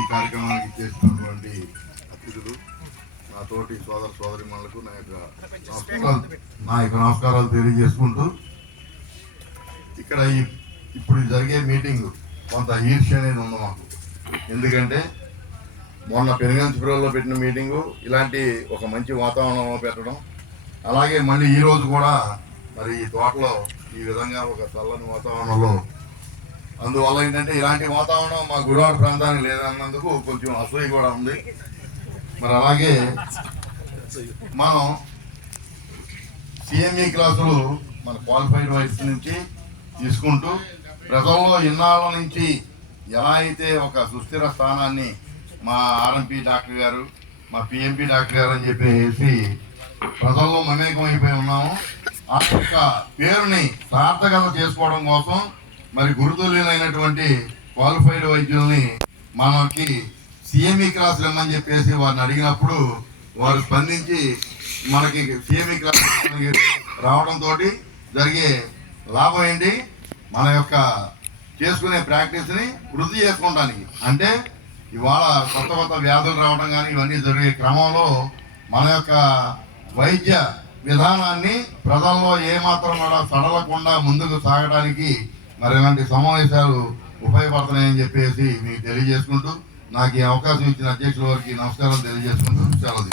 ఈ కార్యక్రమానికి చేసినటువంటి అతిథులు, నా తోటి సోదర సోదరిమణులకు నా యొక్క నమస్కారాలు తెలియజేసుకుంటూ, ఇక్కడ ఇప్పుడు జరిగే మీటింగ్ కొంత ఈర్ష్య అనేది ఉంది మాకు. ఎందుకంటే మొన్న పెనుగంచిపురంలో పెట్టిన మీటింగు ఇలాంటి ఒక మంచి వాతావరణంలో పెట్టడం, అలాగే మళ్ళీ ఈరోజు కూడా మరి ఈ తోటలో ఈ విధంగా ఒక చల్లని వాతావరణంలో, అందువల్ల ఏంటంటే ఇలాంటి వాతావరణం మా గుడివాడ ప్రాంతానికి లేదన్నందుకు కొంచెం అసూయ కూడా ఉంది. మరి అలాగే మనం సిఎంఈ క్లాసులు మన క్వాలిఫైడ్ వయసు నుంచి తీసుకుంటూ ప్రజల్లో ఇన్నాళ్ళ నుంచి ఎలా అయితే ఒక సుస్థిర స్థానాన్ని మా ఆర్ఎంపీ డాక్టర్ గారు, మా పిఎంపీ డాక్టర్ గారు అని చెప్పేసి ప్రజల్లో మమేకం అయిపోయి ఉన్నాము. ఆ యొక్క పేరుని సార్థకత చేసుకోవడం కోసం మరి గురుతుల్యులైనటువంటి క్వాలిఫైడ్ వైద్యుల్ని మనకి సిఎంఈ క్లాసులు ఇమ్మని చెప్పేసి వారిని అడిగినప్పుడు వారు స్పందించి మనకి సిఎంఈ క్లాస్ రావడంతో జరిగే లాభం ఏంటి, మన యొక్క చేసుకునే ప్రాక్టీస్ని వృద్ధి చేసుకోవడానికి. అంటే ఇవాళ కొత్త కొత్త వ్యాధులు రావడం కానీ ఇవన్నీ జరిగే క్రమంలో మన యొక్క వైద్య విధానాన్ని ప్రజల్లో ఏమాత్రం కూడా సడలకుండా ముందుకు సాగడానికి మరి ఇలాంటి సమావేశాలు ఉపయోగపడుతున్నాయని చెప్పేసి మీకు తెలియజేసుకుంటూ, నాకు ఈ అవకాశం ఇచ్చిన అధ్యక్షుల వారికి నమస్కారం తెలియజేసుకుంటూ సెలవు.